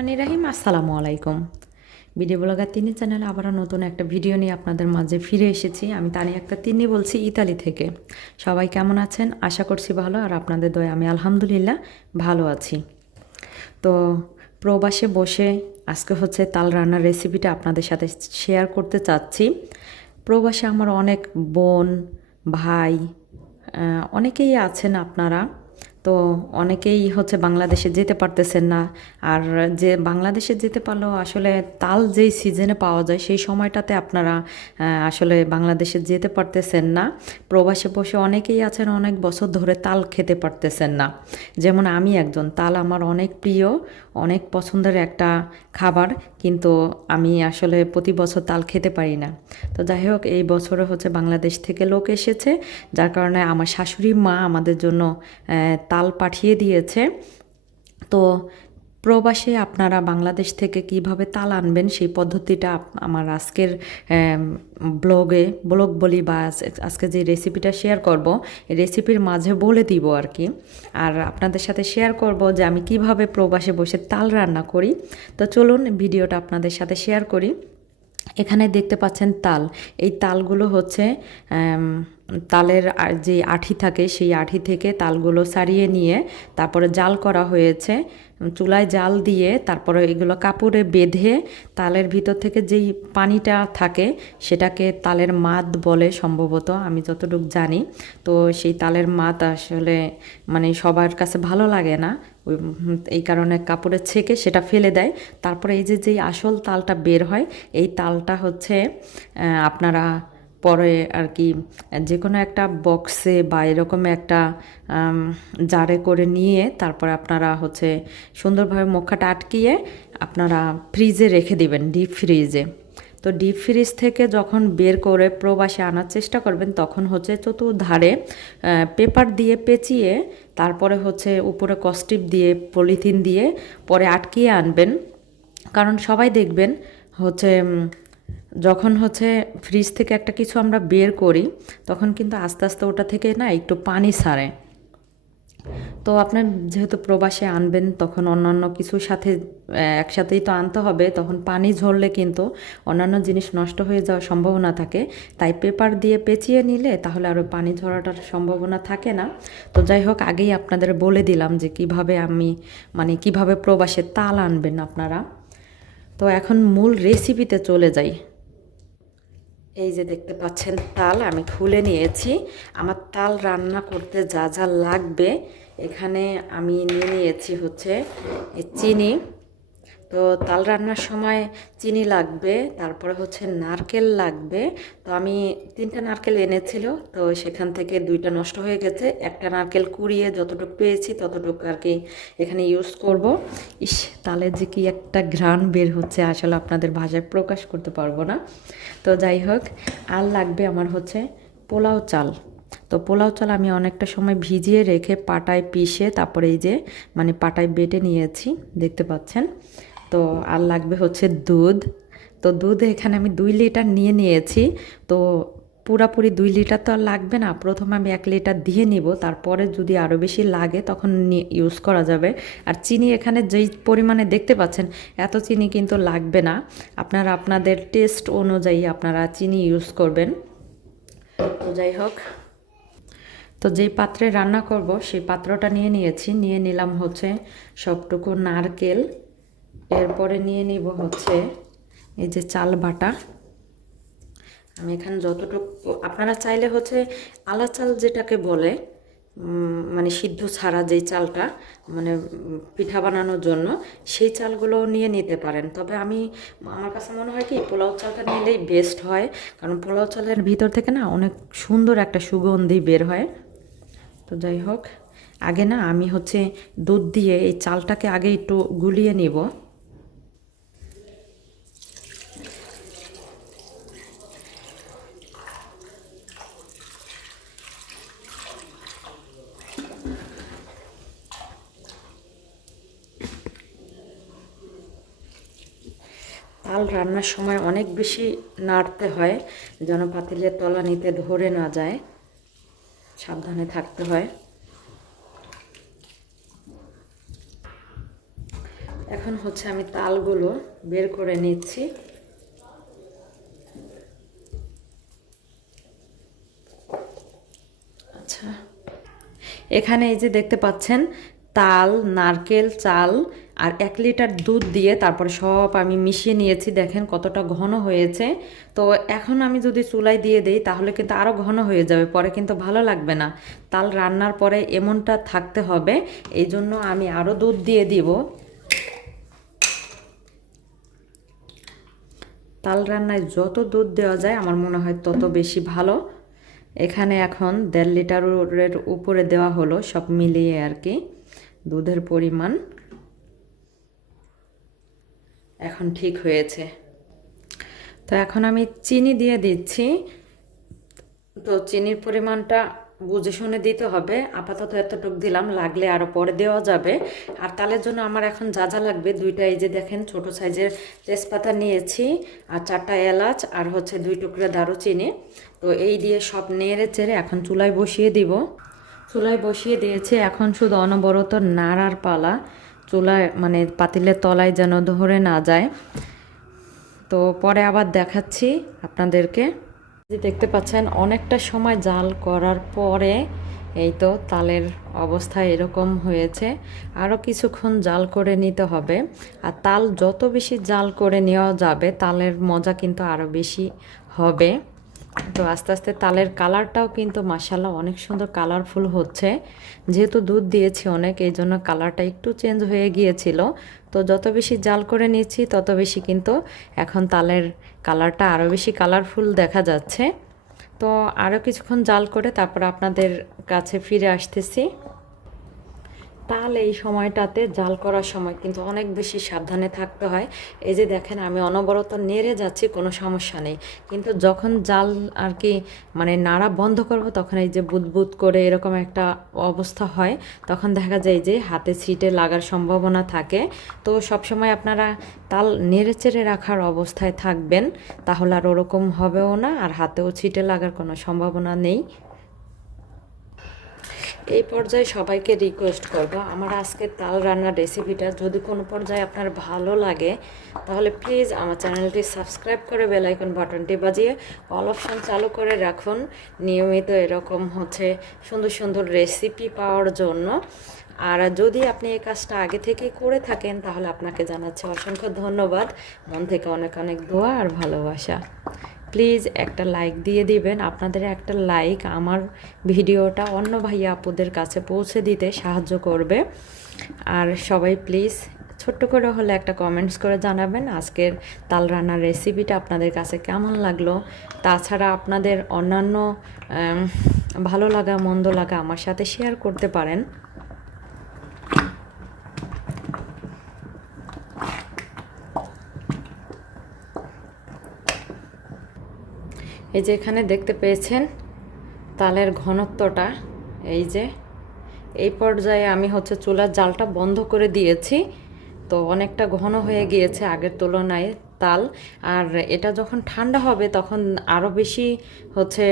রহমান রাহিম, আসসালামু আলাইকুম। Video blogger তিনি চ্যানেলে আবারও নতুন একটা ভিডিও নিয়ে আপনাদের মাঝে ফিরে এসেছি। আমি তানি একটা তিনি বলছি ইতালি থেকে। সবাই কেমন আছেন? আশা করছি ভালো, আর আপনাদের দয়, আমি আলহামদুলিল্লাহ ভালো আছি। তো প্রবাসে বসে আজকে হচ্ছে তাল রান্নার রেসিপিটা আপনাদের সাথে শেয়ার করতে চাচ্ছি। প্রবাসে আমার অনেক বোন, ভাই অনেকেই আছেন আপনারা। তো অনেকেই হচ্ছে বাংলাদেশে যেতে পারতেছেন না। আর যে বাংলাদেশে যেতে পারলেও আসলে তাল যেই সিজনে পাওয়া যায়, সেই সময়টাতে আপনারা আসলে বাংলাদেশে যেতে পারতেছেন না। প্রবাসে বসে অনেকেই আছেন, অনেক বছর ধরে তাল খেতে পারতেছেন না। যেমন আমি একজন, তাল আমার অনেক প্রিয়। অনেক পছন্দের একটা খাবার, কিন্তু আমি আসলে প্রতি বছর তাল খেতে পারি না। তো যাই হোক, এই বছরে হচ্ছে বাংলাদেশ থেকে লোক এসেছে, যার কারণে আমার শাশুড়ি মা আমাদের জন্য তাল পাঠিয়ে দিয়েছে। তো প্রবাসে আপনারা বাংলাদেশ থেকে কীভাবে তাল আনবেন সেই পদ্ধতিটা আমার আজকের ব্লগে, ব্লগ বলি বা আজকে যে রেসিপিটা শেয়ার করব, এই রেসিপির মাঝে বলে দিব আর কি। আর আপনাদের সাথে শেয়ার করব যে আমি কীভাবে প্রবাসে বসে তাল রান্না করি। তো চলুন ভিডিওটা আপনাদের সাথে শেয়ার করি। এখানে দেখতে পাচ্ছেন তাল। এই তালগুলো হচ্ছে তালের যে আঠি থাকে, সেই আঠি থেকে তালগুলো সারিয়ে নিয়ে তারপরে জাল করা হয়েছে। চুলায় জাল দিয়ে তারপরে এগুলো কাপড়ে বেঁধে তালের ভিতর থেকে যেই পানিটা থাকে, সেটাকে তালের মাদ বলে সম্ভবত, আমি যতটুকু জানি। তো সেই তালের মাদ আসলে মানে সবার কাছে ভালো লাগে না। এই কারণে কাপড়ে ছেঁকে সেটা ফেলে দেয়। তারপরে এই যে, যেই আসল তালটা বের হয়, এই তালটা হচ্ছে আপনারা পরে আর কি, যে কোনো একটা বক্সে বা এরকম একটা জারে করে নিয়ে তারপরে আপনারা হচ্ছে সুন্দরভাবে মুখাটা আটকিয়ে আপনারা ফ্রিজে রেখে দিবেন ডিপ ফ্রিজে তো ডিপ ফ্রিজ থেকে যখন বের করে প্রবাসে আনার চেষ্টা করবেন, তখন হচ্ছে চতুর্ধারে পেপার দিয়ে পেঁচিয়ে তারপরে হচ্ছে উপরে কস্টিপ দিয়ে পলিথিন দিয়ে পরে আটকিয়ে আনবেন। কারণ সবাই দেখবেন হচ্ছে যখন হচ্ছে ফ্রিজ থেকে একটা কিছু আমরা বের করি, তখন কিন্তু আস্তে আস্তে ওটা থেকে না একটু পানি ছাড়ে তো আপনার যেহেতু প্রবাসে আনবেন, তখন অন্যান্য কিছুর সাথে একসাথেই তো আনতে হবে, তখন পানি ঝরলে কিন্তু অন্যান্য জিনিস নষ্ট হয়ে যাওয়ার সম্ভাবনা থাকে। তাই পেপার দিয়ে পেঁচিয়ে নিলে তাহলে আরও পানি ঝরাটার সম্ভাবনা থাকে না। তো যাই হোক, আগেই আপনাদের বলে দিলাম যে কীভাবে আমি মানে কীভাবে প্রবাসে তাল আনবেন আপনারা। তো এখন মূল রেসিপিতে চলে যাই। এই যে দেখতে পাচ্ছেন তাল, আমি খুলে নিয়েছি। আমার তাল রান্না করতে যা যা লাগবে, এখানে আমি নিয়ে নিয়েছি হচ্ছে চিনি তো তাল রান্নার সময় চিনি লাগবে, তারপরে হচ্ছে নারকেল লাগবে। তো আমি তিনটা নারকেল এনেছিল, তো সেখান থেকে দুইটা নষ্ট হয়ে গেছে। একটা নারকেল কুড়িয়ে যতটুকু পেয়েছি ততটুকু আর কি এখানে ইউজ করব। ইস, তালে যে কি একটা ঘ্রাণ বের হচ্ছে, আসলে আপনাদের ভাষায় প্রকাশ করতে পারব না। তো যাই হোক, আর লাগবে আমার হচ্ছে পোলাও চাল। তো পোলাও চাল আমি অনেকটা সময় ভিজিয়ে রেখে পাটায় পিষে তারপরে এই যে মানে পাটায় বেটে নিয়েছি, দেখতে পাচ্ছেন। তো আর লাগবে হচ্ছে দুধ। তো দুধ এখানে আমি দুই লিটার নিয়ে নিয়েছি। তো পুরাপুরি দুই লিটার তো আর লাগবে না। প্রথমে আমি এক লিটার দিয়ে নিব। তারপরে যদি আরও বেশি লাগে তখন ইউজ করা যাবে। আর চিনি এখানে যেই পরিমাণে দেখতে পাচ্ছেন, এত চিনি কিন্তু লাগবে না। আপনারা আপনাদের টেস্ট অনুযায়ী আপনারা চিনি ইউজ করবেন। তো যাই হোক। তো যেই পাত্রে রান্না করব, সেই পাত্রটা নিয়ে নিয়েছি। নিয়ে নিলাম হচ্ছে সবটুকু নারকেল। এরপরে নিয়ে নিব হচ্ছে এই যে চাল বাটা। আমি এখানে যতটুকু আপনারা চাইলে হচ্ছে আলা চাল যেটাকে বলে মানে সিদ্ধ ছাড়া যেই চালটা মানে পিঠা বানানোর জন্য, সেই চালগুলো নিয়ে নিতে পারেন। তবে আমি, আমার কাছে মনে হয় কি, পোলাও চালটা নিলেই বেস্ট হয়। কারণ পোলাও চালের ভিতর থেকে না অনেক সুন্দর একটা সুগন্ধি বের হয়। তো যাই হোক, আগে না আমি হচ্ছে দুধ দিয়ে এই চালটাকে আগে একটু গুলিয়ে নিব। তাল রান্নার সময় অনেক বেশি নাড়তে হয়, যেন পাতিলের তলা নিতে ধরে না যায়। সাবধানে থাকতে হয়। এখন হচ্ছে আমি তালগুলো বের করে নিচ্ছি। আচ্ছা। এখানে এই যে দেখতে পাচ্ছেন, তাল, নারকেল, চাল আর এক লিটার দুধ দিয়ে তারপরে সব আমি মিশিয়ে নিয়েছি। দেখেন কতটা ঘন হয়েছে। তো এখন আমি যদি চুলায় দিয়ে দিই, তাহলে কিন্তু আরও ঘন হয়ে যাবে। পরে কিন্তু ভালো লাগবে না। তাল রান্নার পরে এমনটা থাকতে হবে। এই জন্য আমি আরও দুধ দিয়ে দিব। তাল রান্নায় যত দুধ দেওয়া যায়, আমার মনে হয় তত বেশি ভালো। এখানে এখন দেড় লিটারের উপরে দেওয়া হলো, সব মিলিয়ে আর কি। দুধের পরিমাণ। এখন ঠিক হয়েছে। তো এখন আমি চিনি দিয়ে দিচ্ছি। তো চিনির পরিমাণটা বুঝে শুনে দিতে হবে। আপাতত এতটুক দিলাম, লাগলে আরও পরে দেওয়া যাবে। আর তালের জন্য আমার এখন যা যা লাগবে, দুইটা এই যে দেখেন, ছোট সাইজের তেজপাতা নিয়েছি আর চারটা এলাচ আর হচ্ছে দুই টুকরা দারুচিনি। তো এই দিয়ে সব নেড়ে চেড়ে এখন চুলায় বসিয়ে দিব। চুলায় বসিয়ে দিয়েছি এখন শুধু অনবরত নাড়ার পালা। চুলায় মানে পাতিলের তলায় যেন ধরে না যায়। তো পরে আবার দেখাচ্ছি আপনাদেরকে। দেখতে পাচ্ছেন, অনেকটা সময় জাল করার পরে এই তো তালের অবস্থা এরকম হয়েছে। আরও কিছুক্ষণ জাল করে নিতে হবে। আর তাল যত বেশি জাল করে নেওয়া যাবে, তালের মজা কিন্তু আরও বেশি হবে। তো আস্তে আস্তে তালের কালারটাও কিন্তু মাসাল্লাহ অনেক সুন্দর কালারফুল হচ্ছে। যেহেতু দুধ দিয়েছি অনেক, এই জন্য কালারটা একটু চেঞ্জ হয়ে গিয়েছিল। তো যত বেশি জাল করে নিয়েছি, তত বেশি কিন্তু এখন তালের কালারটা আরও বেশি কালারফুল দেখা যাচ্ছে। তো আরও কিছুক্ষণ জাল করে তারপর আপনাদের কাছে ফিরে আসতেছি। তাহলে এই সময়টাতে জাল করার সময় কিন্তু অনেক বেশি সাবধানে থাকতে হয়। এই যে দেখেন, আমি অনবরত নেড়ে যাচ্ছি, কোনো সমস্যা নেই। কিন্তু যখন জাল আর কি মানে নাড়া বন্ধ করব, তখন এই যে বুদবুদ করে এরকম একটা অবস্থা হয়, তখন দেখা যায় যে হাতে ছিটে লাগার সম্ভাবনা থাকে। তো সবসময় আপনারা তাল নেড়ে চেড়ে রাখার অবস্থায় থাকবেন, তাহলে আর ওরকম হবেও না, আর হাতেও ছিটে লাগার কোনো সম্ভাবনা নেই। এই পর্যায়ে সবাইকে রিকোয়েস্ট করব। আমার আজকে তাল রান্নার রেসিপিটা যদি কোনো পর্যায়ে আপনার ভালো লাগে, তাহলে প্লিজ আমার চ্যানেলটি সাবস্ক্রাইব করে বেল আইকন বাটনটি বাজিয়ে অল অপশন চালু করে রাখুন। নিয়মিত এরকম হচ্ছে সুন্দর সুন্দর রেসিপি পাওয়ার জন্য। আর যদি আপনি এই কাজটা আগে থেকেই করে থাকেন, তাহলে আপনাকে জানাচ্ছি অসংখ্য ধন্যবাদ। মন থেকে অনেক অনেক দোয়া আর ভালোবাসা। প্লিজ একটা লাইক দিয়ে দিবেন। আপনাদের একটা লাইক আমার ভিডিওটা অন্য ভাইয়া আপুদের কাছে পৌঁছে দিতে সাহায্য করবে। আর সবাই প্লিজ ছোট্ট করে হলে একটা কমেন্টস করে জানাবেন আজকের তাল রান্নার রেসিপিটা আপনাদের কাছে কেমন লাগল। তাছাড়া আপনাদের অন্যান্য ভালো লাগা, মন্দ লাগা আমার সাথে শেয়ার করতে পারেন। এই যে এখানে দেখতে পেয়েছেন তালের ঘনত্বটা, এই যে। এই পর্যায়ে আমি হচ্ছে চুলার জালটা বন্ধ করে দিয়েছি। তো অনেকটা ঘন হয়ে গিয়েছে আগের তুলনায় তাল। আর এটা যখন ঠান্ডা হবে তখন আরও বেশি হচ্ছে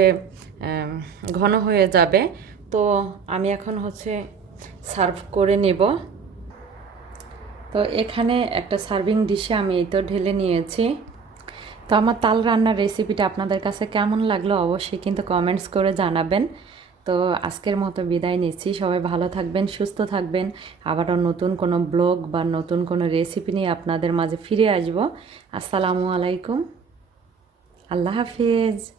ঘন হয়ে যাবে। তো আমি এখন হচ্ছে সার্ভ করে নেব। তো এখানে একটা সার্ভিং ডিশে আমি এই তো ঢেলে নিয়েছি। তো আমার তাল রান্নার রেসিপিটা আপনাদের কাছে কেমন লাগল অবশ্যই কিন্তু কমেন্টস করে জানাবেন। তো আজকের মতো বিদায় নিচ্ছি। সবাই ভালো থাকবেন, সুস্থ থাকবেন। আবারও নতুন কোনো ব্লগ বা নতুন কোনো রেসিপি নিয়ে আপনাদের মাঝে ফিরে আসব। আসসালামু আলাইকুম। আল্লাহ হাফিজ।